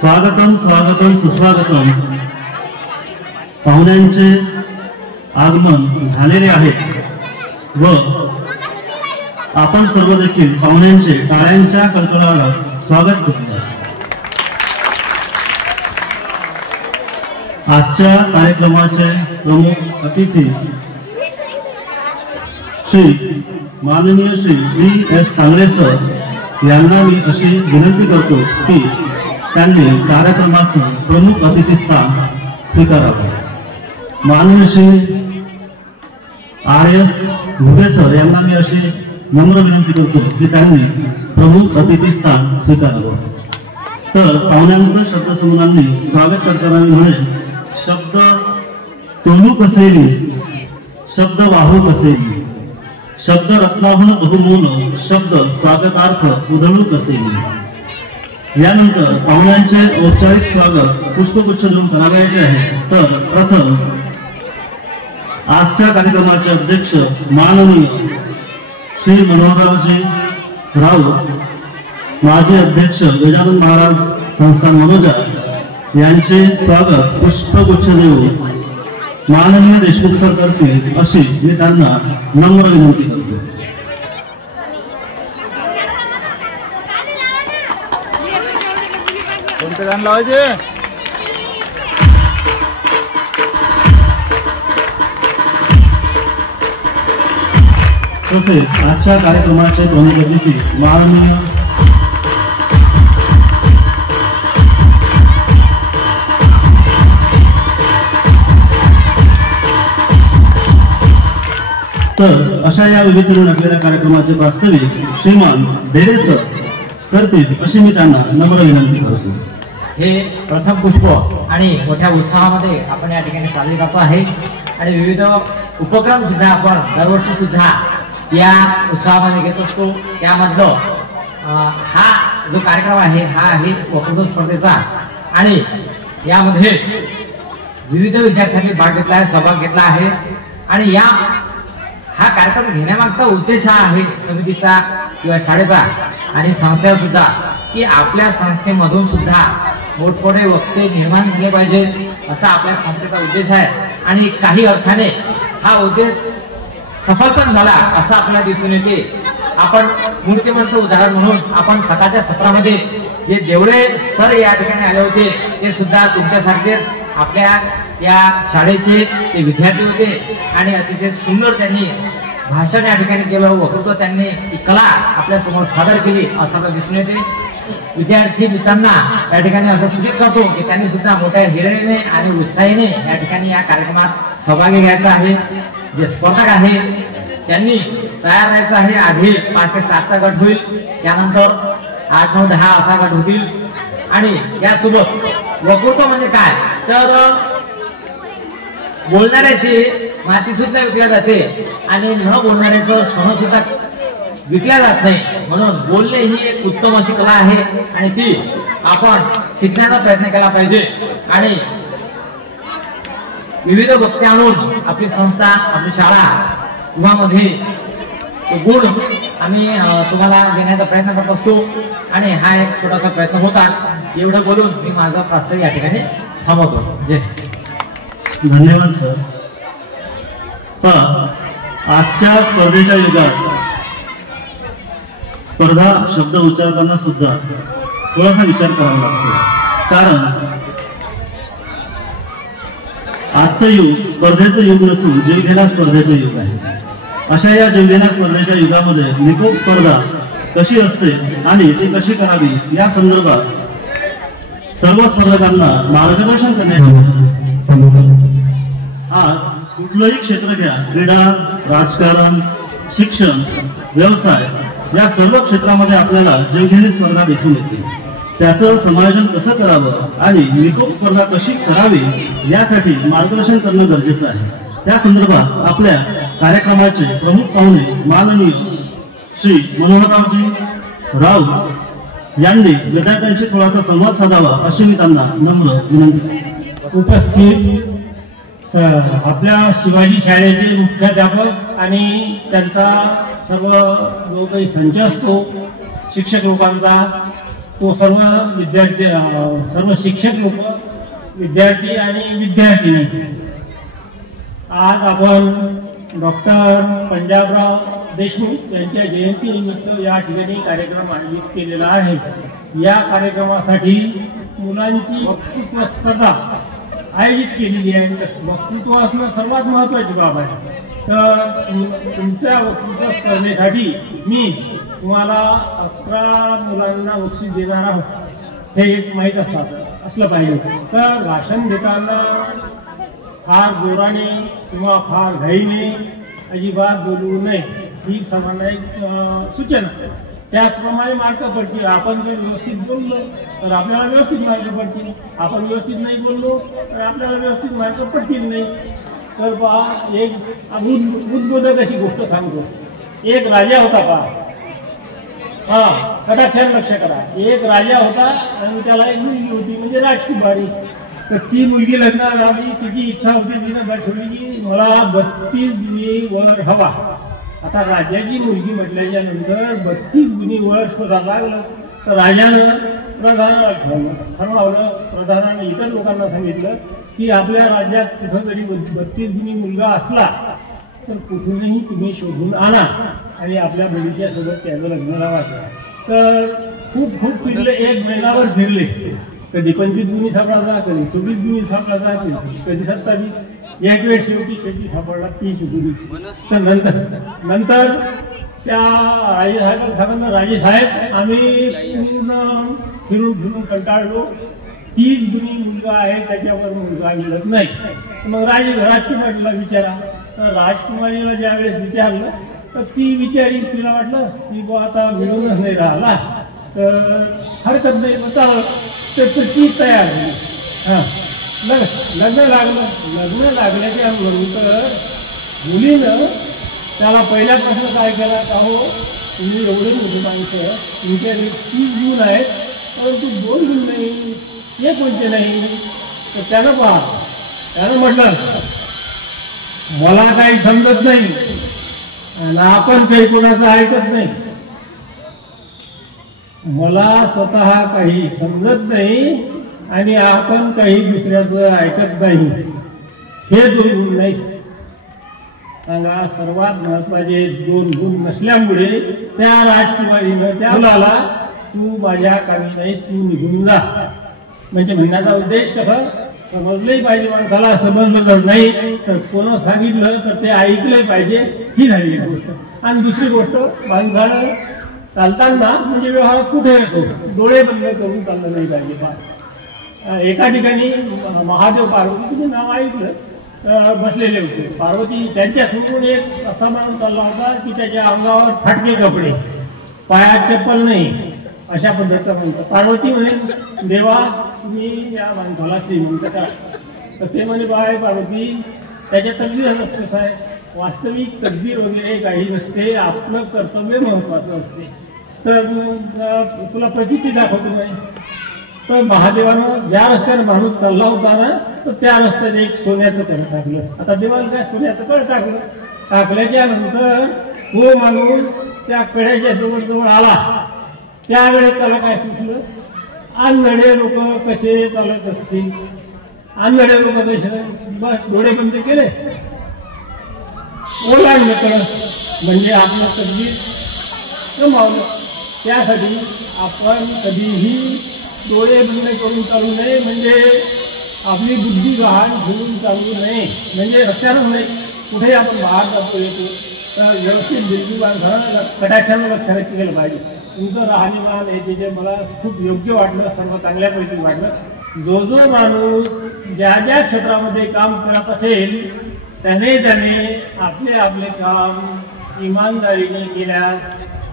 स्वागतम स्वागतम सुस्वागतम। पाहुण्यांचे आगमन झालेले आहे व आपण सर्व देखील पाहुण्यांचे टाळ्यांच्या कळकळाट स्वागत करतो। आजच्या कार्यक्रमाचे प्रमुख अतिथी श्री माननीय श्री V.S. सांगळे सर यांना मी अशी विनंती करतो की त्यांनी कार्यक्रमाचे प्रमुख अतिथी स्थान स्वीकारावे। माननीय श्री R.S. घुगे सर यांना मी अशी नम्र विनंती करतो की त्यांनी प्रमुख अतिथी स्थान स्वीकारावे। तर पाहुण्यांचं शब्दसमूहांनी स्वागत करताना म्हणजे शब्द तोलू कसेली, शब्द वाहू कसेली, शब्द रत्नाहून बहुमूल, शब्द स्वागतार्थ उधळू कसेली। यानंतर पाहुण्यांचे औपचारिक स्वागत पुष्पगुच्छ देऊन करावयाचे आहे। तर प्रथम आजच्या कार्यक्रमाचे अध्यक्ष माननीय श्री मनोहररावजी राऊत, माजी अध्यक्ष गजानन महाराज संस्थान मनोजा यांचे स्वागत पुष्पगुच्छ देऊन माननीय देशमुख सर करतील अशी मी त्यांना नम्र विनंती करतो। कोणते गाणं लावायचे? तसेच आजच्या कार्यक्रमाचे प्रमुख अतिथी माननीय तर अशा या विविधतेने नटलेल्या कार्यक्रमाचे वास्तविक श्रीमान डेरे सर करतील अशी मी त्यांना नम्र विनंती करतो। हे प्रथम पुष्प आणि मोठ्या उत्साहामध्ये आपण या ठिकाणी साजरी करतो आहे आणि विविध उपक्रम सुद्धा आपण दरवर्षी सुद्धा या उत्सवामध्ये घेत असतो। त्यामधलं हा जो कार्यक्रम आहे हा आहे वक्तृत्व स्पर्धेचा आणि यामध्ये विविध विद्यार्थ्यांनी भाग घेतला आहे, सहभाग घेतला आहे आणि हा कार्यक्रम घेण्यामागचा उद्देश हा आहे समितीचा किंवा शाळेचा आणि संस्थेचा सुद्धा की आपल्या संस्थेमधून सुद्धा मोठमोठे वक्ते निर्माण झाले पाहिजे असा आपल्या संस्थेचा उद्देश आहे आणि काही अर्थाने हा उद्देश सफल पण झाला असं आपल्याला दिसून येते। आपण मूर्तिमंत उदाहरण म्हणून आपण सकाळच्या सत्रामध्ये जे देवळे सर या ठिकाणी आले होते ते सुद्धा तुमच्यासारखेच आपल्या या शाळेचे ते विद्यार्थी होते आणि अतिशय सुंदर त्यांनी भाषण या ठिकाणी केलं, वक्तृत्व त्यांनी ती कला आपल्या समोर सादर केली असं दिसून येते। विद्यार्थी मित्रांना या ठिकाणी असं सूचित करतो की त्यांनी सुद्धा मोठ्या हिरिरीने आणि उत्साहीने या ठिकाणी या कार्यक्रमात सहभागी घ्यायचा आहे। जे स्पर्धक आहे त्यांनी तयार राहायचं आहे। आधी 5 ते 7चा गट होईल, त्यानंतर 8, 9, 10 असा गट होतील आणि यासोबत वक्तृत्व म्हणजे काय तर बोलणाऱ्याची माती सुद्धा विकल्या जाते आणि न बोलणाऱ्याचं सोनं सुद्धा विकल्या जात नाही, म्हणून बोलणे ही एक उत्तम अशी कला आहे आणि ती आपण शिकण्याचा प्रयत्न केला पाहिजे आणि विविध वक्ते आणून आपली संस्था आपली शाळा युवामध्ये गुण आम्ही तुम्हाला देण्याचा प्रयत्न करत असतो आणि हा एक छोटासा प्रयत्न होता। एवढं बोलून मी माझा प्रास्ताविक या ठिकाणी थांबवतो। जय धन्यवाद सर। आजच्या स्पर्धेच्या युगात स्पर्धा शब्द उच्चारताना सुद्धा थोडासा विचार करावा लागतो, कारण आजचं युग स्पर्धेचं युग नसून जीवघेणा स्पर्धेचं युग आहे। अशा या जीवघेणा स्पर्धेच्या युगामध्ये निकोप स्पर्धा कशी असते आणि ती कशी करावी या संदर्भात सर्व स्पर्धकांना मार्गदर्शन करण्यात आज कुठलंही क्षेत्र घ्या, क्रीडा, राजकारण, शिक्षण, व्यवसाय या सर्व क्षेत्रामध्ये आपल्याला जीवघेणी स्पर्धा दिसून येते। त्याचं समायोजन कसं करावं आणि निकोप स्पर्धा कशी करावी यासाठी मार्गदर्शन करणं गरजेचं आहे। त्या संदर्भात आपल्या कार्यक्रमाचे प्रमुख पाहुणे माननीय श्री मनोहररावजी राऊत यांनी विद्यार्थ्यांशी थोडासा संवाद साधावा अशी मी त्यांना नम्र विनंती। उपस्थित आपल्या शिवाजी शाळेतील मुख्याध्यापक आणि त्यांचा सर्व जो काही संच असतो शिक्षक लोकांचा तो सर्व विद्यार्थी सर्व शिक्षक लोक, विद्यार्थी आणि विद्यार्थिनी, आज आपण डॉक्टर पंजाबराव देशमुख यांच्या जयंतीनिमित्त या ठिकाणी कार्यक्रम आयोजित केलेला आहे. या कार्यक्रमासाठी मुलांची वक्तृत्व स्पर्धा आयोजित केलेली आहे. वक्तृत्व असणं सर्वात महत्वाची बाब आहे. तर तुमच्या वक्तृत्व स्पर्धेसाठी मी तुम्हाला 11 मुलांना बक्षीस देणार आहोत. हे एक माहीत असलं पाहिजे. तर भाषण देताना फार जोराने किंवा फार घाईने अजिबात बोलू नये, ही सामान्य सूचना. त्याचप्रमाणे मार्क पडतील. आपण जर व्यवस्थित बोललो तर आपल्याला व्यवस्थित मार्क पडतील. आपण व्यवस्थित नाही बोललो तर आपल्याला व्यवस्थित मार्क पडतील नाही. तर पहा, एक उद्बोधक अशी गोष्ट सांगतो. एक राजा होता पहा. कटाक्षाने लक्ष करा. एक राजा होता आणि त्याला एक मुलगी होती, म्हणजे राजकुमारी. तर ती मुलगी लग्नाला आली. तिची इच्छा होती, तिनं दर्शवली की मला 32 गुणी वर हवा. आता राजाची मुलगी म्हटल्याच्या नंतर 32 गुणी वर शोधायला लागलं. तर राजानं प्रधानाला ठरवलं. प्रधानाने इतर लोकांना सांगितलं की आपल्या राज्यात कुठं तरी 32 गुणी मुलगा असला तर कुठूनही तुम्ही शोधून आणा आणि आपल्या मुलीच्या सोबत त्याचं लग्न लावायचं. तर खूप फिरले. 1 महिनाभर फिरले. कधी 25 गुणी सापडायचा, कधी 26 गुणी सापडायचा, कधी 27. एक वेळ शेवटी सापडला 30 गुणी. तर नंतर त्या राजेसाहेब आम्ही पूर्ण फिरून कंटाळलो. 30 गुणी मुलगा आहे, त्याच्यावर मुलगा मिळत नाही. मग राजकुमारीला विचारा. तर राजकुमारीला ज्या वेळेस विचारलं तर ती विचारी, तिला वाटलं की बा आता मिळूनच नाही राहिला तर हरकत नाही बतावं. तर ती तयार झाली. लग्न लागल्याच्या नंतर मुलीनं त्याला पहिला प्रश्न काय केला का, हो तुम्ही एवढे मोठी माणसं, तुमच्याकडे 30 गुण आहेत परंतु 2 गुण नाही, हे कोणते नाही. तर त्यानं म्हटलं मला काही समजत नाही आणि आपण काही कोणाचं ऐकत नाही. मला स्वतः काही समजत नाही आणि आपण काही दुसऱ्याचं ऐकत नाही. हे 2 गुण नाही. सांगा, सर्वात महत्वाचे 2 गुण नसल्यामुळे त्या राजकुमारीनं त्या मुलाला तू माझ्या कामी नाहीस, तू निघून जा. म्हणजे म्हणण्याचा उद्देश कसा, समजलंही पाहिजे माणसाला. समजलं जर नाही तर कोण सांगितलं तर ते ऐकलंही पाहिजे, ही झालेली गोष्ट. आणि दुसरी गोष्ट, माणसानं चालताना म्हणजे व्यवहार कुठे येतो, डोळे बंद करून चाललं नाही पाहिजे. एका ठिकाणी महादेव पार्वतीचे नाव ऐकलं बसलेले होते. पार्वती त्यांच्या समोरून एक असा माणूस चालला होता की त्याच्या अंगावर फाटके कपडे, पायात चप्पल नाही, अशा पद्धतीचं म्हणतात. पार्वती म्हणे देवा तुम्ही या माणसाला श्रीमंत करा. तर ते म्हणे बाय पार्वती, त्याच्या तकदीर नसते आहे. वास्तविक तकदीर वगैरे काही नसते, आपलं कर्तव्य महत्वाचं असते. तर तुला प्रचिती दाखवतो नाही. तर महादेवानं ज्या रस्त्याने माणूस चालला होता ना, तर त्या रस्त्याने एक सोन्याचं कड टाकलं. आता देवाला काय सोन्याचं कड टाकल्याच्या नंतर तो माणूस त्या कड्याच्या जवळ आला. त्यावेळेस त्याला काय सुचलं, आंधळे लोक कसे चालत असतील, आंधळे लोक कसे, बस डोळे बंद केले, ओलांडलं कळत, म्हणजे आपलं तकदीर गमावलं. त्यासाठी आपण कधीही डोळे बंद करून चालू नये, म्हणजे आपली बुद्धी गहाण घेऊन चालू नये. म्हणजे रस्त्यानं नाही, कुठे आपण बाहेर जातो येतो तर व्यवस्थित बिलकुल कटाक्षानं लक्षात केलं पाहिजे. तुमचं राहणीमान हे जे मला खूप योग्य वाटलं, सर्व चांगल्यापैकी वाटलं. जो माणूस ज्या क्षेत्रामध्ये काम करत असेल त्याने आपले काम इमानदारीने केल्यास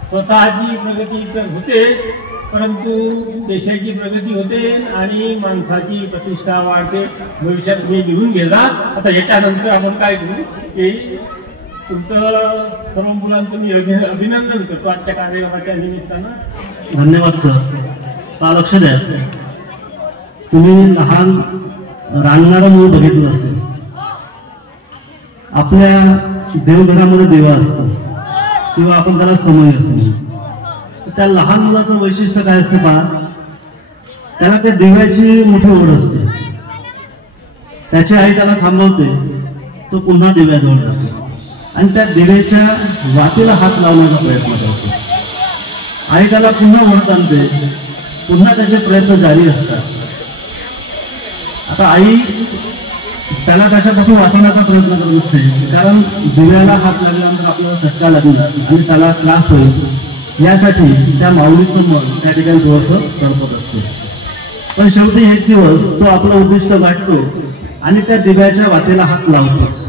स्वतःची प्रगती तर होते, परंतु देशाची प्रगती होते आणि माणसाची प्रतिष्ठा वाढते. भविष्यात तुम्ही लिहून घ्या. आता याच्यानंतर आपण काय करू की तुमचं सर्व मुलांचं मी अभिनंदन करतो आजच्या कार्यक्रमाच्या निमित्तानं. धन्यवाद सर. लक्ष द्या, तुम्ही लहान रांगणारा मूळ बघितलं असेल. आपल्या देवघरामध्ये देवा असतो किंवा आपण त्याला समय असतो. त्या लहान मुलाचं वैशिष्ट्य काय असतं पहा, त्याला त्या दिव्याची मोठी ओढ असते. त्याची आई त्याला थांबवते, तो पुन्हा दिव्याजवळ जातो आणि त्या दिव्याच्या वातीला हात लावण्याचा प्रयत्न करतो. आई त्याला पुन्हा ओढत आणते, पुन्हा त्याचे प्रयत्न जारी असतात. आता आई त्याला त्याच्यापासून वाचवण्याचा प्रयत्न करत असते, कारण दिव्याला हात लागल्यानंतर आपल्याला चटका लागणार आणि त्याला त्रास होईल यासाठी त्या माऊलीचं मन त्या ठिकाणी थोडंसं तडपत असते. पण शेवटी एक दिवस तो आपलं उद्दिष्ट गाठतो आणि त्या दिव्याच्या वातीला हात लावतोच.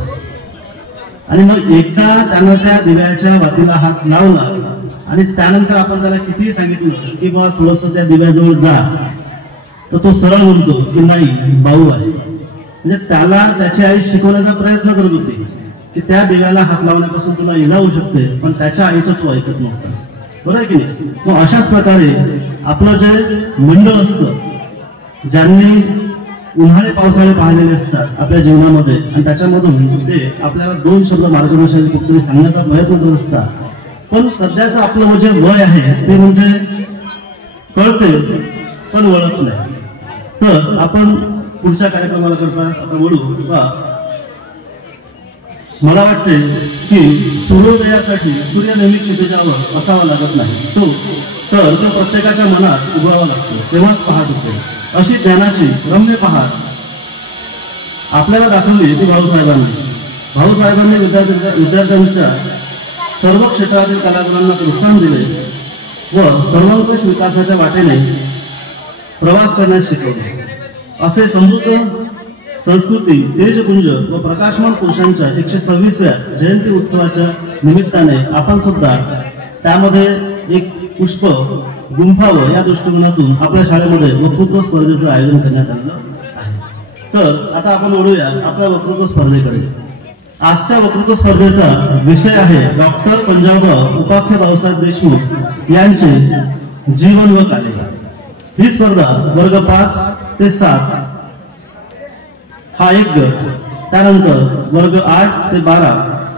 आणि मग एकदा त्यानं त्या दिव्याच्या वातीला हात लावला आणि त्यानंतर आपण त्याला कितीही सांगितलं की बाबा थोडंसं त्या दिव्याजवळ जा, तर तो सरळ म्हणतो की नाही, भाऊ आहे. म्हणजे त्याला त्याची आई शिकवण्याचा प्रयत्न करत होती की त्या दिव्याला हात लावण्यापासून तुला इजा होऊ शकते, पण त्याच्या आईचं तो ऐकत नव्हता. बरोबर की नाही? मग अशाच प्रकारे आपलं जे मंडळ असतं, ज्यांनी उन्हाळे पावसाळे पाहिलेले असतात आपल्या जीवनामध्ये, आणि त्याच्यामधून ते आपल्याला 2 शब्द मार्गदर्शन कुठेतरी सांगण्याचा प्रयत्न करत असतात. पण सध्याचं आपलं जे वय आहे ते म्हणजे कळते पण वळत नाही. तर आपण पुढच्या कार्यक्रमाला करता आता वळू. मला वाटते की सूर्योदयासाठी सूर्य नेहमी क्षितिजावर असावा लागत नाही, तर तो प्रत्येकाच्या मनात उगवावा लागतो, तेव्हाच पहाट होते. अशी ज्ञानाची रम्य पहाट आपल्याला दाखवली ती भाऊसाहेबांनी विद्यार्थ्यांच्या सर्व क्षेत्रातील कलाकारांना प्रोत्साहन दिले व सर्वंकष विकासाच्या वाटेने प्रवास करण्यास शिकवले. असे समृद्ध संस्कृती, तेजपुंज व प्रकाशमान पुरुषांच्या 126व्या जयंती उत्सवाच्या निमित्ताने आपण सुद्धा त्यामध्ये एक पुष्प गुंफावं या दृष्टिकोनातून आपल्या शाळेमध्ये वक्तृत्व स्पर्धेचं आयोजन करण्यात आलेलं आहे. तर आता आपण वळूया आपल्या वक्तृत्व स्पर्धेकडे. आजच्या वक्तृत्व स्पर्धेचा विषय आहे डॉक्टर पंजाबराव उपाख्य बाळासाहेब देशमुख यांचे जीवन व कार्य. ही स्पर्धा वर्ग 5 ते 7 हा एक गट, त्यानंतर वर्ग 8 ते 12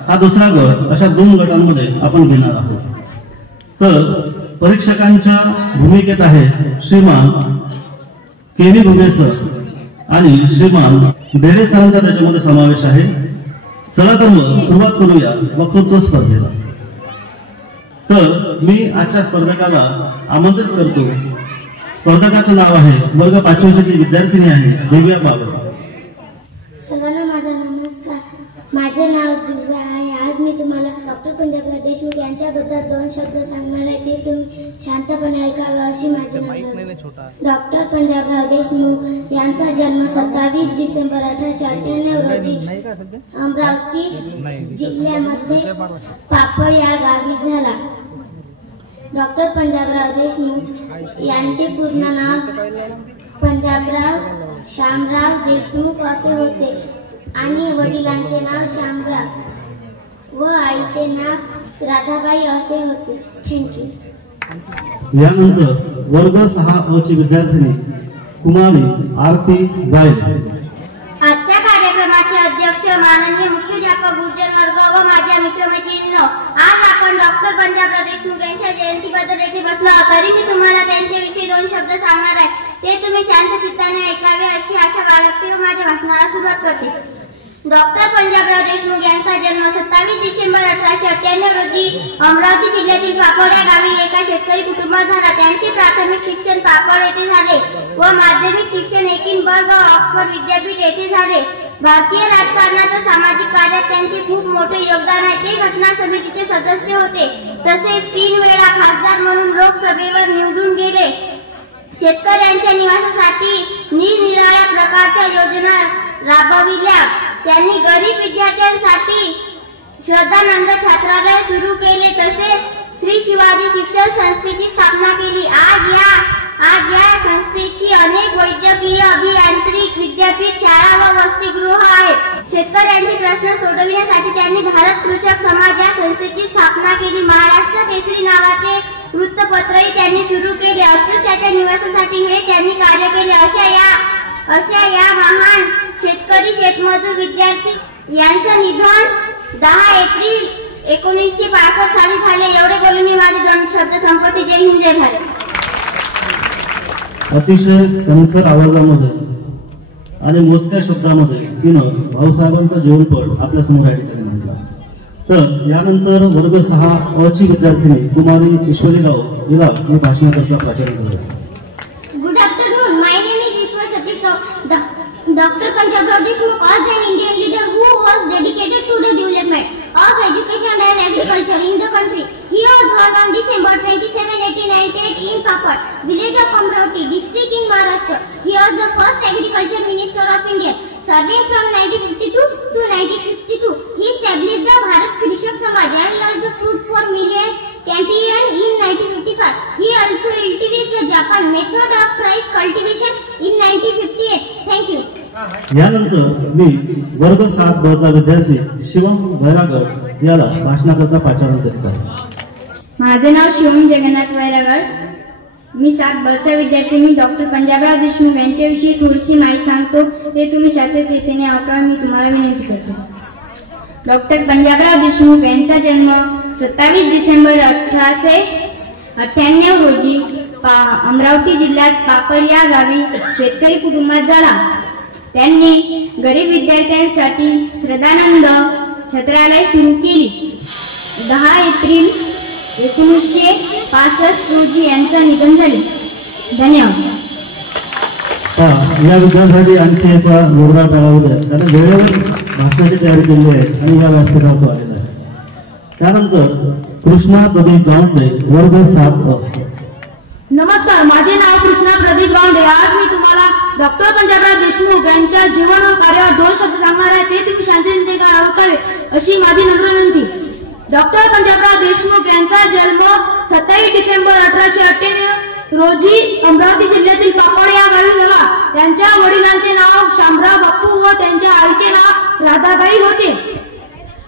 हा दुसरा गट, अशा 2 गटांमध्ये आपण घेणार आहोत. तर परीक्षकांच्या भूमिकेत आहेत श्रीमान केवी भुगे सर आणि श्रीमान बेरे सरांचा त्याच्यामध्ये समावेश आहे. चला तर मग सुरुवात करूया वक्तृत्व स्पर्धेला. तर मी आजच्या स्पर्धकाला आमंत्रित करतो. स्पर्धकाचं नाव आहे वर्ग 5वीची विद्यार्थिनी आहे दिव्या बाबर. सर्वांना माझा नमस्कार. माझे नाव दिव्या आहे. आज मी तुम्हाला डॉक्टर पंजाबराव देशमुख यांच्याबद्दल 2 शब्द सांगणार आहे, ते तुम्ही शांतपणे ऐकावे अशी माझी विनंती. डॉक्टर पंजाबराव देशमुख यांचा जन्म 27 डिसेंबर 1898 रोजी अमरावती जिल्ह्यामध्ये पापड या गावी झाला. डॉक्टर पंजाबराव देशमुख यांचे पूर्ण नाव पंजाबराव शामराव देशमुख असे होते आणि वडिलांचे नाव शामराव व आईचे नाव राधाबाई असे होते. थँक्यू. यानंतर वर्ग 6 ची विद्यार्थिनी कुमारी आरती गाय. आजच्या कार्यक्रमाचे अध्यक्ष माननीय मुख्याध्यापक गुरुजन वर्ग व माझ्या मित्रमैत्रिणींनो, आज आपण डॉक्टर पंजाबराव देशमुख यांच्या जयंतीबद्दल येथे बसलो आहोत. तरी मी तुम्हाला त्यांच्याविषयी 2 शब्द सांगणार आहे, ते तुम्ही शांत चित्ताने ऐकावे अशी आशा बाळगते व माझ्या भाषणाला सुरुवात करते. डॉक्टर पंजाबराव देशमुख यांचा जन्म 27 डिसेंबर 1898 रोजी अमरावती जिल्ह्यातील पापड या गावी एका शेतकरी कुटुंबात झाला. त्यांचे प्राथमिक शिक्षण पापड येथे झाले व माध्यमिक शिक्षण एडिनबर्ग व ऑक्सफर्ड विद्यापीठ येथे झाले. भारतीय राजकारणात व सामाजिक कार्यात त्यांचे खूप मोठे योगदान आहे. ते घटना समितीचे सदस्य होते, तसेच 3 वेळा खासदार म्हणून लोकसभेवर निवडून गेले. शेतकऱ्यांच्या निवासासाठी निरनिराळ्या प्रकारच्या योजना राबविल्या. त्यांनी गरीब विद्यार्थ्यांसाठी श्रद्धानंद छात्रालय सुरू केले, तसेच श्री शिवाजी शिक्षण संस्थेची स्थापना केली. आज या संस्थेची अनेक वैद्यकीय, अभियांत्रिक, विद्यापीठ, शाळा व वसतिगृह आहेत. शेतकऱ्यांचे प्रश्न सोडविण्यासाठी त्यांनी भारत कृषक समाज या संस्थेची स्थापना केली. महाराष्ट्र केसरी नावाचे वृत्तपत्रही त्यांनी सुरू केले. अस्पृश्याच्या निवासासाठी हे त्यांनी कार्य केले. अशा या महान शेतकरी, शेतमजूर, विद्यार्थी यांचं निधन 10 एप्रिल 1965 साली झाले. एवढे बोलून मी माझे 2 शब्द संपत्ती. जय हिंद, जय भारत. अतिशय कणखर आवाजामध्ये आणि मोजक्या शब्दामध्ये तिनं भाऊसाहेबांचा जीवनपट आपल्या समोर या ठिकाणी मांडला. तर यानंतर वर्ग 6 अ ची विद्यार्थिनी कुमारी ईश्वरी राव हिला मी भाषणाकरता प्राचार्य करेन. Good afternoon. My name is Ishwar Satish Rao. Dr. Panjabrao Deshmukh was an Indian leader who was dedicated to the development of education and agriculture in the country. He was born on December 27, 1898 in Papad, village of Amravati, district in Maharashtra. He was the first agriculture minister of India, serving from 1952 to 1962. He established the Bharat Krishak Samaj and launched the Fruit for Million campaign in 1955. He also introduced the Japan method of rice cultivation in 1958. Thank you. यानंतर मी वर्ग 7 ब चा विद्यार्थी शिवम वैरागड याला भाषणाकरता प्राचार्य करीत आहे. माझे नाव शिवम जगन्नाथ वैरागड. मी 7 ब चा विद्यार्थी. मी डॉक्टर पंजाबराव देशमुख यांच्याविषयी थोडीशी माहिती सांगतो. ते तुम्ही शांततेने ऐकावे मी तुम्हाला विनंती करतो. डॉक्टर पंजाबराव देशमुख यांचा जन्म 27 डिसेंबर 1898 रोजी अमरावती जिल्ह्यात पापड या गावी शेतकरी कुटुंबात झाला. त्यांनी गरीब विद्यार्थ्यांसाठी श्रद्धानंद छात्रालय सुरू केली. 10 एप्रिल 1965 रोजी यांचं निधन झाले. धन्यवाद. या विद्यार्थ्यांसाठी आणखी एका जोरदार टाळ्या. त्याने वेळेवर भाषणाची तयारी केली आहे आणि या व्यासपीठावर तो आलेला आहे. त्यानंतर कृष्णा प्रदीप गावंडे वर्ग 7 अ. नमस्कार. माझे नाव कृष्णा प्रदीप गावंडे. आज मी तुम्हाला डॉक्टर पंजाबराव देशमुख यांच्या जीवन व कार्यावर 2 शब्द सांगणार आहे. ते तुम्ही शांततेने ऐकावे अशी माझी नम्र विनंती. डॉक्टर पंजाबराव देशमुख यांचा जन्म 27 डिसेंबर 1898 रोजी अमरावती जिल्ह्यातील पापड या गावी झाला. त्यांच्या वडिलांचे नाव शामराव बापू व त्यांच्या आईचे नाव राधाबाई होते.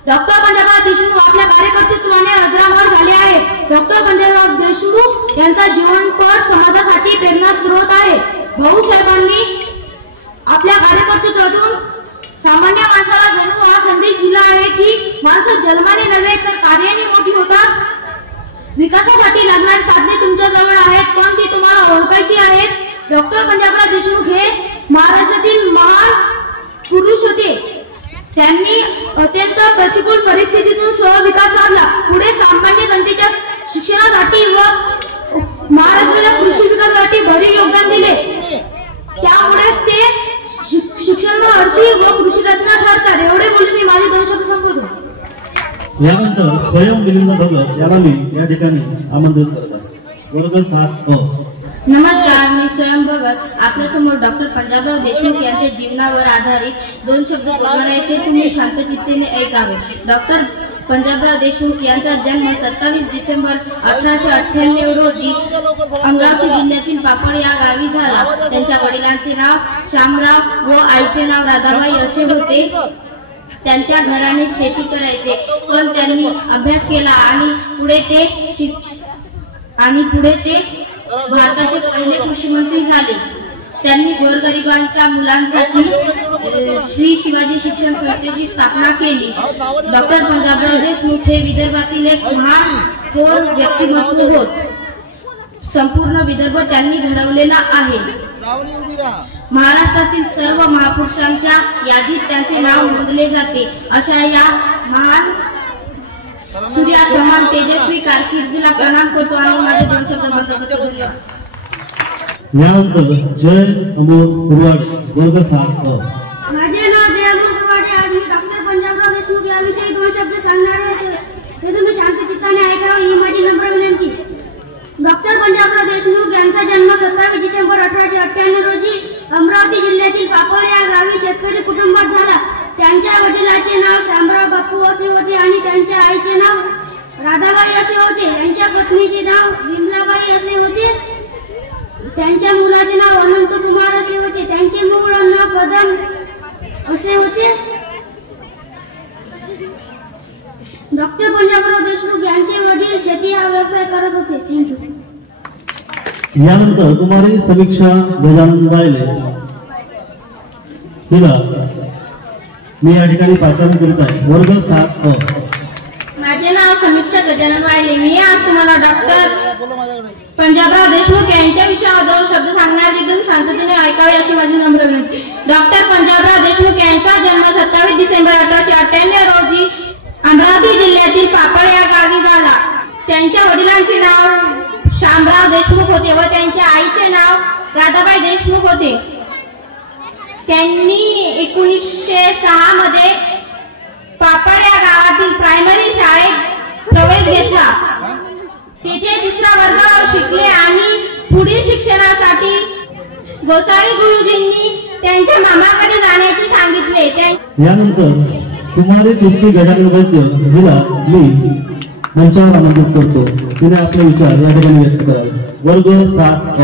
डॉक्टर पंजाबराव देशमुख आपल्या कार्यकर्तृत्वाने अजरामर झाले आहे. डॉक्टर पंजाबराव देशमुख यांचा जीवनपट समाजासाठी प्रेरणा स्रोत आहे. भाऊसाहेबांनी आपल्या कार्यकर्तृत्वातून सामान्य माणसाला जणू हा संदेश दिला आहे की माणसं जन्माने नव्हे तर कार्याने मोठी होतात. विकासासाठी लागणारी साधने तुमच्या जवळ आहेत पण ती तुम्हाला ओळखायची आहेत. डॉक्टर पंजाबराव देशमुख हे महाराष्ट्रातील महान पुरुष होते. त्यांनी अत्यंत प्रतिकूल परिस्थितीतून विकास साधला. पुढे सामान्य जनतेच्या शिक्षणासाठी व महाराष्ट्राच्या कृषी विकासासाठी भरीव योगदान दिले. त्यामुळेच ते शिक्षण महर्षी व कृषीरत्न ठरतात. एवढे बोलून मी माझे 2 शब्द संपवतो. यानंतर स्वयं मिलिंद भगत याला मी या ठिकाणी आमंत्रित करत आहे. वर्ग 7 अ. नमस्कार. मी स्वयं भगत आपल्यासमोर डॉक्टर पंजाबराव देशमुख यांच्या जीवनावर आधारित 2 शब्द बोलणार आहे. ते तुम्ही शांतचित्तेने ऐकावे. डॉक्टर पंजाबराव देशमुख यांचा जन्म 27 डिसेंबर 1898 रोजी अमरावती जिल्ह्यातील पापड या गावी झाला. त्यांच्या वडिलांचे नाव शामराव व आईचे नाव राधाबाई असे होते. त्यांच्या घराने शेती करायचे पण त्यांनी अभ्यास केला आणि पुढे ते भारताचे पहिले कृषी मंत्री झाले. त्यांनी गोरगरिबांच्या मुलांसाठी श्री शिवाजी शिक्षण संस्थेची स्थापना केली. डॉक्टर पंजाबराव देशमुख हे विदर्भातील एक महान थोर व्यक्तिमत्व होत. संपूर्ण विदर्भ त्यांनी घडवलेला आहे. महाराष्ट्रातील सर्व महापुरुषांच्या यादीत त्यांचे नाव नोंदले जाते. अशा या महान सूर्या समान तेजस्वी कारकिर्दीला प्रणाम करतो आणि माझे 2 शब्द बंद करतो. यानंतर जय अमोल कुरवाडे वर्ग 7 अ. माझे नाव जय अमोल कुरवाडे. आज मी डॉक्टर पंजाबराव देशमुख याविषयी 2 शब्द सांगणार आहे. ते तुम्ही शांतचित्ताने ऐकावे ही माझी नम्र विनंती. डॉक्टर पंजाबराव देशमुख यांचा जन्म 27 डिसेंबर 1898 रोजी अमरावती जिल्ह्यातील पापड या गावी शेतकरी कुटुंबात झाला. त्यांच्या वडिलांचे नाव शामराव बापू असे होते आणि त्यांच्या आईचे नाव राधाबाई असे होते. त्यांच्या पत्नीचे नाव विमलाबाई असे होते. त्यांच्या मुलाचे नाव अनंत कुमार असे होते. त्यांचे मूळ नाव कदम असे होते. डॉक्टर पंजाबराव देशमुख यांचे वडील शेती हा व्यवसाय करत होते. थँक्यू. यानंतर कुमारी समीक्षा गजानन राहिले हिला मी या ठिकाणी प्राचार्य करीत आहे. वर्ग 7 अ. माझे नाव समीक्षा गजानन वायले. मी आज तुम्हाला डॉक्टर पंजाबराव देशमुख यांच्या विषयावर 2 शब्द सांगणार ते तुम्ही शांततेने ऐकावे अशी माझी नम्र विनंती. डॉक्टर पंजाबराव देशमुख यांचा जन्म 27 डिसेंबर 1898 रोजी अमरावती जिल्ह्यातील पापड या गावी झाला. त्यांच्या वडिलांचे नाव शामराव देशमुख होते व त्यांच्या आईचे नाव राधाबाई देशमुख होते. त्यांनी 1906 मध्ये पापड या गावातील प्रायमरी शाळेत प्रवेश घेतला. तेथे 3रा वर्ग शिकले आणि पुढील शिक्षणासाठी गोसावी गुरुजींनी त्यांच्या मामाकडे जाण्याचे सांगितले. यानंतर कुमारी तुलसी गजानन वैद्य हिला मी मंचावर आमंत्रित करतो. तिने आपले विचार या ठिकाणी व्यक्त करावे. वर्ग 7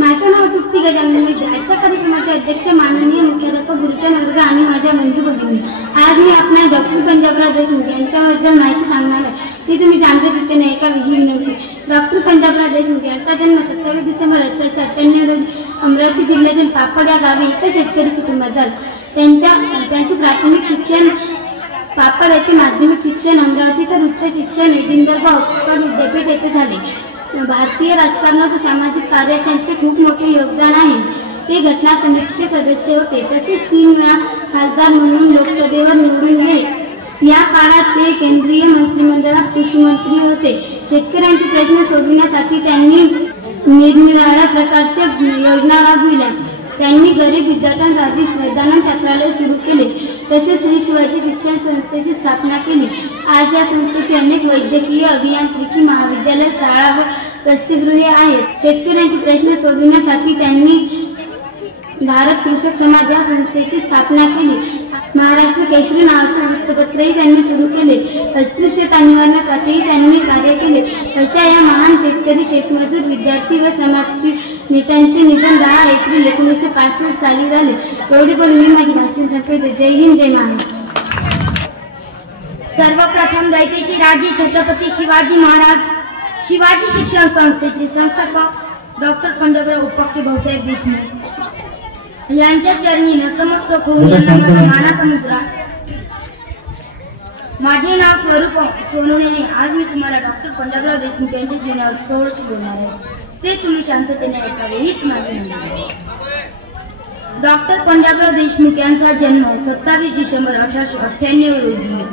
माझं नाव तृप्ती गजानन वैद्य. आजच्या कार्यक्रमाचे अध्यक्ष माननीय मुख्याध्यापक गुरुचरण वर्ग आणि माझ्या बंधू भगिनी. आज मी आपल्या डॉक्टर पंजाबराव देशमुख यांच्याबद्दल माहिती सांगणार आहे. ती तुम्ही चांगल्या रीतीने ऐकावी ही विनंती. डॉक्टर पंजाबराव देशमुख यांचा जन्म 27 डिसेंबर 1898 रोजी अमरावती जिल्ह्यातील पापड या गावी एका शेतकरी कुटुंबात झाला. त्यांचे प्राथमिक शिक्षण पापड येथे, माध्यमिक शिक्षण अमरावती तर उच्च शिक्षण एडिनबर्ग ऑक्सफर्ड विद्यापीठ येथे झाले. भारतीय राजकारणात व सामाजिक कार्यात त्यांचे खूप मोठे योगदान आहे. ते घटना समितीचे सदस्य होते. तसेच 3 वेळा खासदार म्हणून लोकसभेवर निवडून गेले. या काळात ते केंद्रीय मंत्रिमंडळात कृषी मंत्री होते. शेतकऱ्यांचे प्रश्न सोडविण्यासाठी त्यांनी निरनिराळ्या प्रकारच्या योजना राबविल्या. त्यांनी गरीब विद्यार्थ्यांसाठी श्रद्धानंद छात्रालय सुरू केले. तसेच श्री शिवाजी शिक्षण संस्थेची स्थापना केली. आज या संस्थेची अनेक वैद्यकीय, अभियांत्रिकी महाविद्यालय, शाळा व वसतिगृहे आहेत. शेतकऱ्यांचे प्रश्न सोडविण्यासाठी त्यांनी भारत कृषक समाज या संस्थेची स्थापना केली. महाराष्ट्र केसरी नावाचे वृत्तपत्रही त्यांनी सुरू केले. अस्पृश्यता निवारणासाठी त्यांनी कार्य केले. अशा या महान शेतकरी, शेतमजूर, विद्यार्थी व समाज नेत्यांचे निधन 10 एप्रिल 1965 साली झाले. एवढी बोलून मी माझी भाषण संपवते. जय हिंद, जय महाराष्ट्र. सर्वप्रथम रयतेचे राजे छत्रपती शिवाजी महाराज शिवाजी शिक्षण संस्थेचे संस्थापक डॉक्टर पंजाबराव उपाख्य भाऊसाहेब देशमुख यांच्या चरणी नतमस्तक होऊन यांना मानाचा मुद्रा. माझे नाव स्वरूप सोनवणे. आज मी तुम्हाला डॉक्टर पंजाबराव देशमुख यांच्या जीवनावर थोडंसं बोलणार आहे. ते तुम्ही शांततेने ऐकावे हीच माझी विनंती आहे. डॉक्टर पंजाबराव देशमुख यांचा जन्म 27 डिसेंबर 1898 रोजी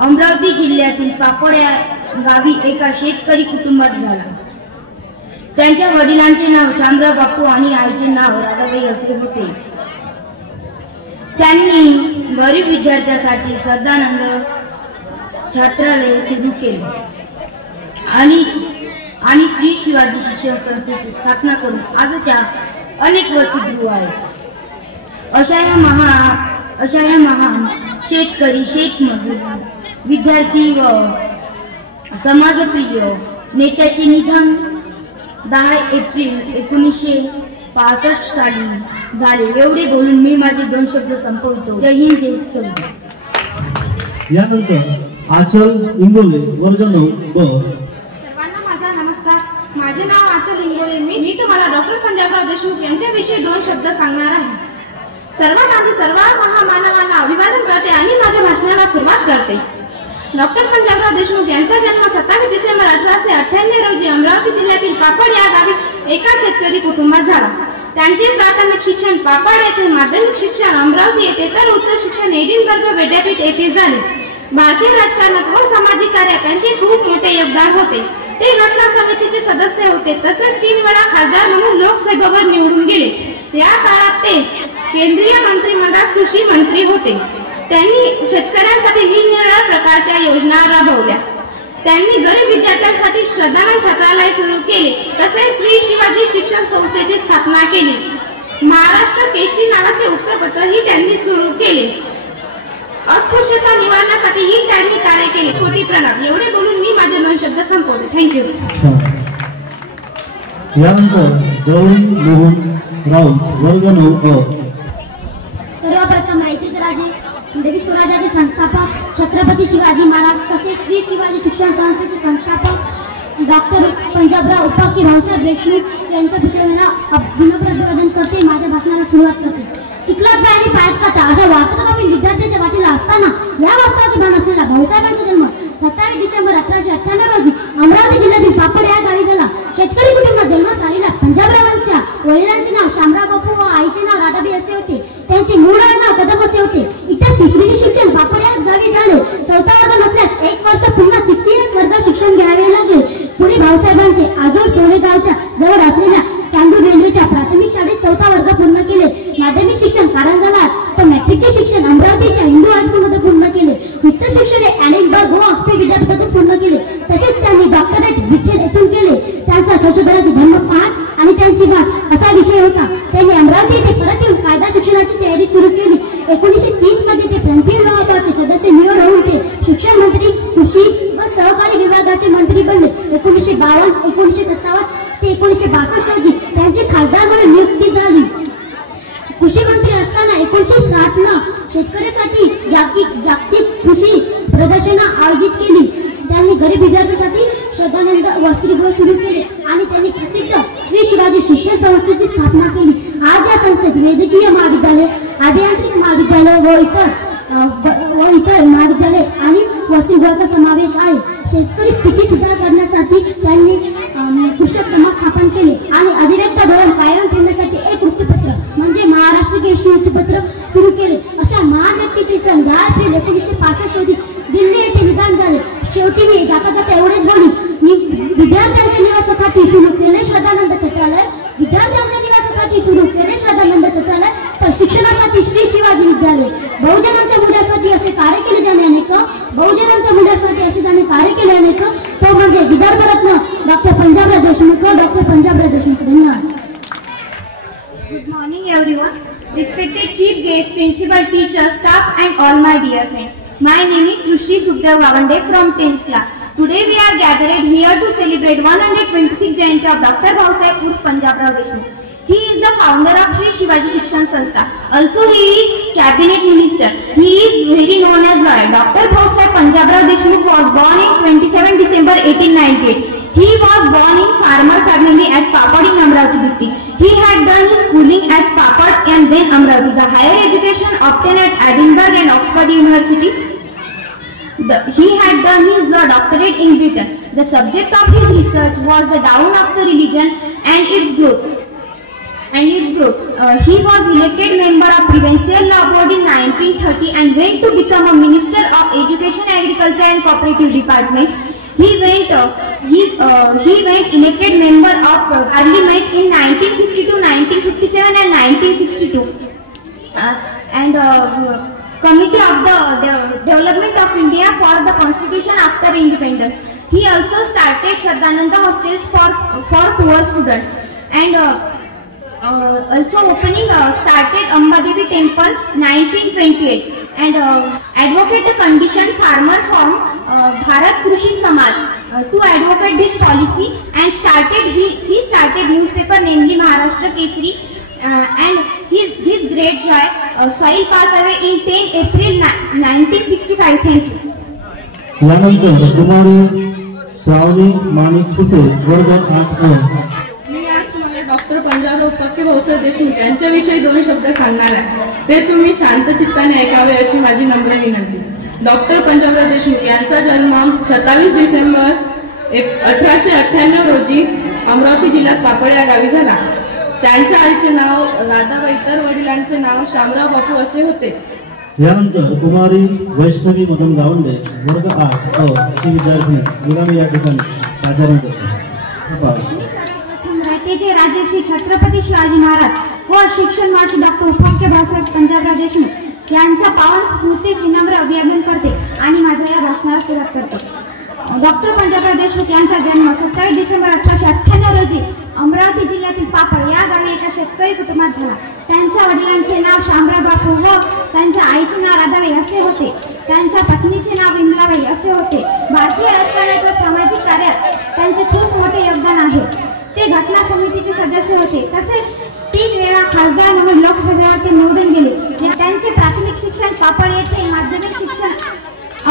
अमरावती जिल्ह्यातील पापड या गावी एका शेतकरी कुटुंबात झाला. त्यांच्या वडिलांचे नाव शामराव बापू आणि आईचे नाव राधाबाई असे होते. त्यांनी गरीब विद्यार्थ्यांसाठी श्रद्धानंद छात्रालय सुरू केले आणि श्री शिवाजी शिक्षण संस्थेची स्थापना करून आजच्या अनेक वसतिगृह आहेत. अशा या महान शेतकरी, शेतमजूर, विद्यार्थी व समाजप्रिय नेत्याचे निधन 10 एप्रिल 1965 साली झाले. एवढे बोलून मी माझे 2 शब्द संपवतो. जय हिंद, जय संविधान. यानंतर आचल इंगोले वर्ग 9 सर्वांना माझा नमस्कार. माझे नाव आचल इंगोले. मी तुम्हाला डॉक्टर पंजाबराव देशमुख यांच्याविषयी 2 शब्द सांगणार आहे. सर्वात आधी सर्व महामानवांना अभिवादन करते आणि माझ्या भाषणाला सुरुवात करते. डॉक्टर पंजाबराव देशमुख यांचा जन्म 27 डिसेंबर 1898 रोजी अमरावती जिल्ह्यातील पापड या गावी एका शेतकरी कुटुंबात झाला. त्यांचे प्राथमिक शिक्षण पापड येथे, माध्यमिक शिक्षण अमरावती येथे तर उच्च शिक्षण एडिनबर्ग विद्यापीठ येथे झाले. भारतीय राजकारणात व सामाजिक कार्यात त्यांचे खूप मोठे योगदान होते. ते घटना समितीचे सदस्य होते. तसेच 3 वेळा खासदार म्हणून लोकसभेवर निवडून गेले. या काळात ते केंद्रीय मंत्रिमंडळात कृषी मंत्री होते. त्यांनी शेतकऱ्यांसाठी निरनिराळ्या प्रकारच्या योजना राबवल्या. त्यांनी गरीब विद्यार्थ्यांसाठी श्रद्धानंद छात्रालय सुरू केले. तसेच श्री शिवाजी शिक्षण संस्थेची स्थापना केली. महाराष्ट्र केसरी नावाचे वृत्तपत्रही त्यांनी सुरू केले. अस्पृश्यता निवारणासाठीही त्यांनी कार्य केले. कोटी प्रणाम. एवढे बोलून मी माझे 2 शब्द संपवले. थँक्यू. यानंतर गौरी मोहन राऊत वर्ग 9 सर्वप्रथम रयतेचे राजे, देवी स्वराज्याचे संस्थापक छत्रपती शिवाजी महाराज तसेच श्री शिवाजी शिक्षण संस्थेचे संस्थापक डॉक्टर पंजाबराव उपाख्य भाऊसाहेब देशमुख यांच्या पुतळ्याला विनम्र अभिवादन करते. माझ्या भाषणाला सुरुवात करते. चिखलात आणि पायात काटा अशा वार्तालापील विद्यार्थ्यांच्या वाटेला असताना या वास्तवाचे भान असलेला भाऊसाहेबांचा जन्म 27 डिसेंबर 1898 रोजी अमरावती जिल्ह्यातील पापड या गावी झाला. त्यांचे मूळ आडनाव कदम असे होते. इतर तिसरीचे शिक्षण पापड याच गावी झाले. चौथा वर्ग नसल्यास 1 वर्ष पुन्हा तिसरीच वर्ग शिक्षण घ्यावे लागले. पुढे भाऊसाहेबांचे आजोळ सोनेगावच्या जवळ असलेल्या चांदूर रेल्वेच्या प्राथमिक शाळेत 4था वर्ग पूर्ण केले. माध्यमिक शिक्षण कारंजाला तर मॅट्रिकचे शिक्षण अमरावतीच्या हिंदू हायस्कूलमध्ये पूर्ण केले. उच्च शिक्षण एडिनबर्ग व ऑक्सफर्ड विद्यापीठातून पूर्ण केले. तसेच त्यांनी डॉक्टरेट विठ्ठल येथून केले. त्यांचा संशोधनाचे धर्मपाठ आणि त्यांची वाट असा विषय होता. त्यांनी अमरावती येथे परत येऊन कायदा शिक्षणाची तयारी सुरू केली. 1930 मध्ये ते प्रांतीय लोकसभेचे सदस्य निवड होऊन ते शिक्षण मंत्री, कृषी व सहकारी विभागाचे मंत्री बनले. 1952, 1957 ते 1962 रोजी त्यांची खासदार म्हणून नियुक्ती झाली. कृषी मंत्री असताना 1960 ला शेतकऱ्यांसाठी जागतिक कृषी प्रदर्शनं आयोजित केली. त्यांनी गरीब विद्यार्थ्यांसाठी श्रद्धानंद वसतिगृह सुरू केले आणि त्यांनी प्रसिद्ध श्री शिवाजी शिक्षण संस्थेची स्थापना केली. आज या संस्थेत वैद्यकीय महाविद्यालय, अभियांत्रिक महाविद्यालय व इतर महाविद्यालय आणि वसतिगृहाचा समावेश आहे. शेतकरी स्थिती सुधार करण्यासाठी त्यांनी कृषक समाज स्थापन केले आणि अधिवेक्त धोरण कायम ठेवण्यासाठी एक वृत्तपत्र म्हणजे महाराष्ट्र केसरी वृत्तपत्र सुरू केले. अशा महान व्यक्तीचे सण 10 एप्रिल 1965 रोजी दिल्ली येथे निधन झाले. शेवटी मी जाता जाता एवढेच बोली, विद्यार्थ्यांच्या निवासासाठी सुरू केले श्रद्धानंद छत्रालय, विद्यार्थ्यांच्या निवासासाठी सुरू केले श्रद्धानंद छत्रालय, तर शिक्षणासाठी श्री शिवाजी विद्यालय. बहुजनांच्या मूल्यासाठी असे कार्य केले जाणे अनेक, बहुजनांच्या मूल्यासाठी असे जाणे कार्य केले अनेक, तो म्हणजे विदर्भरत्न डॉक्टर पंजाबराव देशमुख. डॉक्टर पंजाबराव देशमुख. धन्यवाद. Good morning everyone. Respected chief guest, principal, teacher, staff and all my dear friends. My name is Srushti Sukhdev Gawande from 10th class. Today we are gathered here to celebrate 126th Jayanti of Dr. Bhausaheb Urf Panjabrao Deshmukh. He is the founder of Shri Shivaji Shikshan Sanstha. Also he is cabinet minister. He is very known as lawyer. Dr. Bhausaheb Panjabrao Deshmukh was born in 27 December 1898. He was born in farmer family at Papad in Amravati district. He had done his schooling at Papad and then Amravati. The higher education obtained at Edinburgh and Oxford University. He had done his doctorate in Britain. The subject of his research was the down of the religion and its growth. He was elected member of Provincial Law Board in 1930 and went to become a Minister of Education, Agriculture and Cooperative Department. He went elected member of Parliament in 1952, 1957 and 1962. Committee of the Development of India for the Constitution after Independence. He also started Shraddhananda hostels for poor students and also opening started Ambadevi Temple 1928 and advocate the condition farmer from Bharat Krishi Samaj to advocate this policy and he started newspaper namely Maharashtra Kesari and his great joy Sahil passed away in 10 April 1965. Thank you. यानंतर कुमारी श्रावणी माणिक फुसे वर्ग 8 मी आज तुम्हाला doctor Panjabrao Bhausaheb Deshmukh यांच्याविषयी 2 शब्द सांगणार आहे. ते तुम्ही शांत चित्ताने ऐकावे अशी माझी नम्र विनंती. डॉक्टर पंजाबराव देशमुख यांचा जन्म 27 डिसेंबर 1898 रोजी अमरावती जिल्ह्यात पापड या गावी झाला. त्यांच्या आईचे नाव राधाबाई तर वडिलांचे नाव शामराव बापू असे होते. यानंतर कुमारी वैष्णवी मदन गावंडे वर्ग 8 अशी विद्यार्थी मुलांनी या ठिकाणी आचरण करते. मराठीचे राजर्षी छत्रपती शिवाजी महाराज व शिक्षण मास्टर डॉक्टर उपमुख्य भाऊसाहेब पंजाबराव देशमुख यांच्या पावन स्मृतीस विनम्र अभिवादन करते आणि माझ्या या भाषणाला सुरुवात करते. डॉक्टर पंजाबराव देशमुख यांचा जन्म 27 डिसेंबर 1898 रोजी अमरावती जिल्ह्यातील पापड या गावी एका शेतकरी कुटुंबात झाला. त्यांच्या वडिलांचे नाव शामराव बापू व त्यांच्या आईचे नाव राधाबाई असे होते. त्यांच्या पत्नीचे नाव विमलाबाई असे होते. भारतीय राजकारणात व सामाजिक कार्यात त्यांचे खूप मोठे योगदान आहे. ते घटना समितीचे सदस्य होते. तसेच 3 वेळा खासदार म्हणून लोकसभेवर ते निवडून गेले. त्यांचे प्राथमिक शिक्षण पापड येथे, माध्यमिक शिक्षण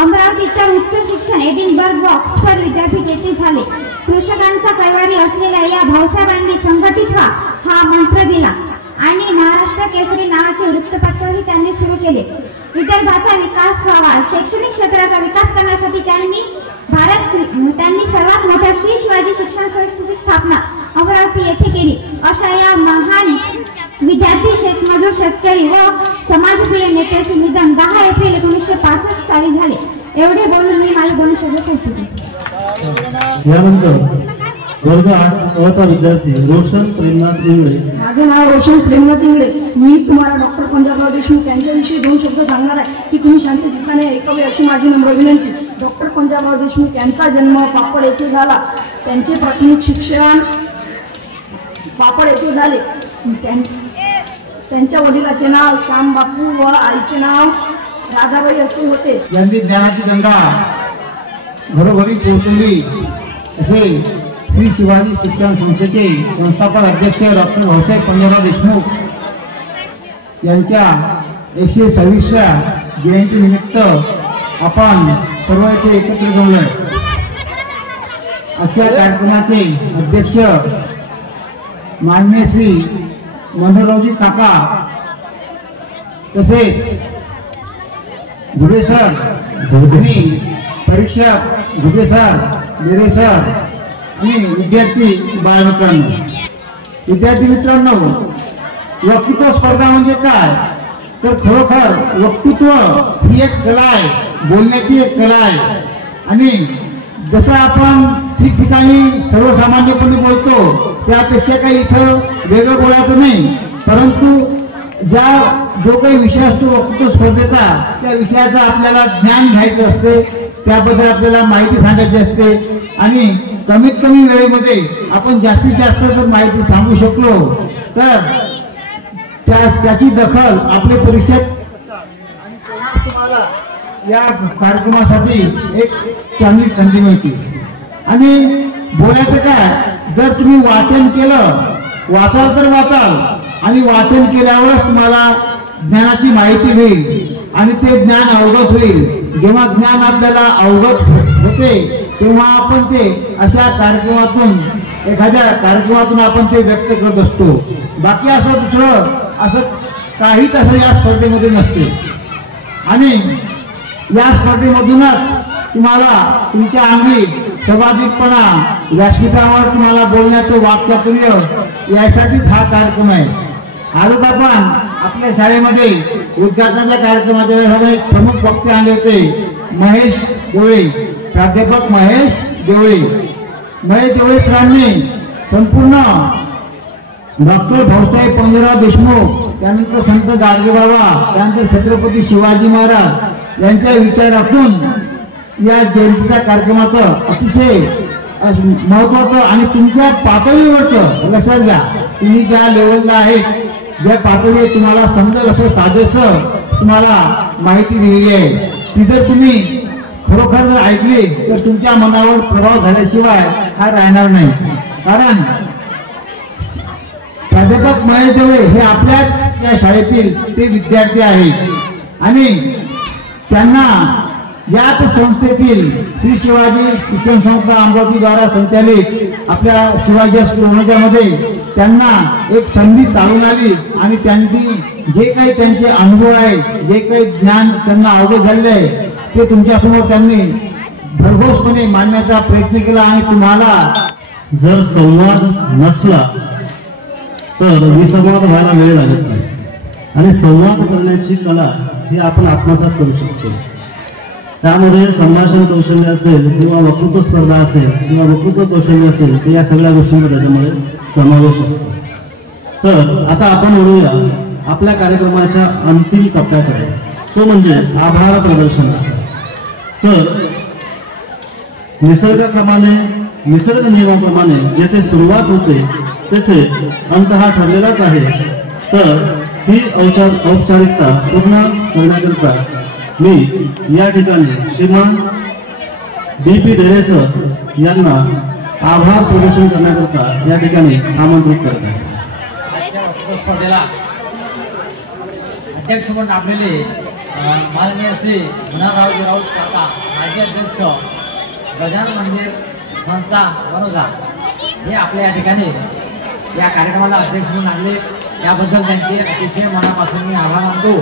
अमरावतीच्या, उच्च शिक्षण एडिनबर्ग व ऑक्सफर्ड विद्यापीठ येथे झाले. कृषकांचा कैवारी असलेल्या या भाऊसाहेबांनी संघटित व्हा हा मंत्र दिला आणि महाराष्ट्र केसरी नावाचे वृत्तपत्रही त्यांनी सुरू केले. विदर्भाचा विकास व्हावा, शैक्षणिक क्षेत्राचा विकास करण्यासाठी त्यांनी सर्वात मोठ्या श्री शिवाजी शिक्षण संस्थेची स्थापना अमरावती येथे केली. अशा या महान विद्यार्थी, शेतमजूर, शेतकरी व समाजप्रिय नेत्याचे निधन 10 एप्रिल 1965 साली झाले. एवढे बोलून मी माझे 2 शब्द संपवते. यानंतर वर्ग 8 चा विद्यार्थी रोशन प्रेमनाथ इंगळे. माझे नाव रोशन प्रेमनाथ इंगळे. मी तुम्हाला डॉक्टर पंजाबराव देशमुख यांच्याविषयी 2 शब्द सांगणार आहे की तुम्ही शांत चित्ताने ऐकावे अशी माझी नम्र विनंती. डॉक्टर पंजाबराव देशमुख यांचा जन्म पापड येथे झाला. त्यांचे प्राथमिक शिक्षण पापड येथे झाले. त्यांच्या वडिलाचे नाव श्याम बापू व आईचे नाव राधाबाई असे होते. यांनी ज्ञानाची गंगा घरोघरी पोहोचवली असे श्री शिवाजी शिक्षण संस्थेचे संस्थापक अध्यक्ष डॉक्टर भाऊसाहेब पंजाबराव देशमुख यांच्या 126व्या जयंतीनिमित्त आपण सर्व येथे एकत्र जमलोय. आजच्या कार्यक्रमाचे अध्यक्ष माननीय श्री मनोहररावजी काका, तसेच घुगे सर आणि परीक्षक घुगे सर, बेरे सर आणि विद्यार्थी मित्रांनो, वक्तृत्व स्पर्धा म्हणजे काय तर खरोखर वक्तृत्व ही एक कला आहे, बोलण्याची एक कला आहे. आणि जसं आपण ठिकठिकाणी सर्वसामान्यपणे बोलतो त्यापेक्षा काही इथं वेगळं बोलायचं नाही, परंतु जो काही विषय असतो वक्तृत्व स्पर्धेचा त्या विषयाचं आपल्याला ज्ञान घ्यायचं असते, त्याबद्दल आपल्याला माहिती सांगायची असते आणि कमीत कमी वेळेमध्ये आपण जास्तीत जास्त जर माहिती सांगू शकलो तर त्याची दखल आपले परीक्षक या कार्यक्रमासाठी एक चांगली संधी मिळते. आणि बोलायचं काय, जर तुम्ही वाचन केलं, वाचाल तर वाचाल आणि वाचन केल्यावरच तुम्हाला ज्ञानाची माहिती होईल आणि ते ज्ञान अवगत होईल. जेव्हा ज्ञान आपल्याला अवगत होते तेव्हा आपण ते अशा कार्यक्रमातून एखाद्या कार्यक्रमातून आपण ते व्यक्त करत असतो. बाकी असं दुसरं असं काहीच असं या स्पर्धेमध्ये नसते. आणि या स्पर्धेमधूनच तुम्हाला तुमच्या अंगी स्वाभाविकपणा, व्यासपीठावर तुम्हाला बोलण्याचं वाक्चातुर्य यासाठीच हा कार्यक्रम आहे. आजच आपण आपल्या शाळेमध्ये उद्घाटनाच्या कार्यक्रमाच्या वेळेला एक प्रमुख वक्ते आले होते, महेश देवळे, प्राध्यापक महेश देवळे. महेश देवळे सरांनी संपूर्ण डॉक्टर भाऊसाहेब पंजाबराव देशमुख, त्यानंतर संत गाडगेबाबा, त्यानंतर छत्रपती शिवाजी महाराज यांच्या विचारातून या जयंतीच्या कार्यक्रमाचं अतिशय महत्वाचं आणि तुमच्या पातळीवरचं लक्षात घ्या, तुम्ही ज्या लेवलला आहेत, ज्या पातळी तुम्हाला समजेल असं साधेसं तुम्हाला माहिती दिलेली आहे, ती जर तुम्ही खरोखर जर ऐकली तर तुमच्या मनावर प्रभाव झाल्याशिवाय हा राहणार नाही. कारण प्राध्यापक महेश देवळे हे आपल्याच या शाळेतील ते विद्यार्थी आहेत आणि त्यांना याच संस्थेतील श्री शिवाजी शिक्षण संस्था अमरावती द्वारा संचालित आपल्या शिवाजी स्कूलमध्ये त्यांना एक संधी चालून आली आणि त्यांची जे काही त्यांचे अनुभव आहे, जे काही ज्ञान त्यांना अवगत झालेले आहे ते तुमच्यासमोर त्यांनी भरघोसपणे मांडण्याचा प्रयत्न केला. आणि तुम्हाला जर संवाद नसला तर विसंवाद व्हायला वेळ लागत नाही आणि संवाद करण्याची कला ही आपण आत्मसात करू शकतो. त्यामध्ये संभाषण कौशल्य असेल किंवा वक्तृत्व स्पर्धा असेल किंवा वक्तृत्व कौशल्य असेल तर या सगळ्या गोष्टींचा त्याच्यामध्ये समावेश असतो. तर आता आपण वळूया आपल्या कार्यक्रमाच्या अंतिम टप्प्याकडे, तो म्हणजे आभार प्रदर्शन. तर निसर्ग नियमाप्रमाणे जेथे सुरुवात होते तेथे अंत हा ठरलेलाच आहे. तर ही औपचारिकता पूर्ण करण्याकरिता मी या ठिकाणी श्रीमान DP डेरेसर यांना आभार प्रदर्शन करण्याकरिता या ठिकाणी आमंत्रित करत आहे. स्पर्धेला अध्यक्ष म्हणून आपलेले माननीय श्री मनोहरराव काका, माजी अध्यक्ष गजानन मंदिर संस्था वरोधा, हे आपल्या या ठिकाणी या कार्यक्रमाला अध्यक्ष म्हणून आणले, याबद्दल त्यांचे अतिशय मनापासून मी आभार मानतो.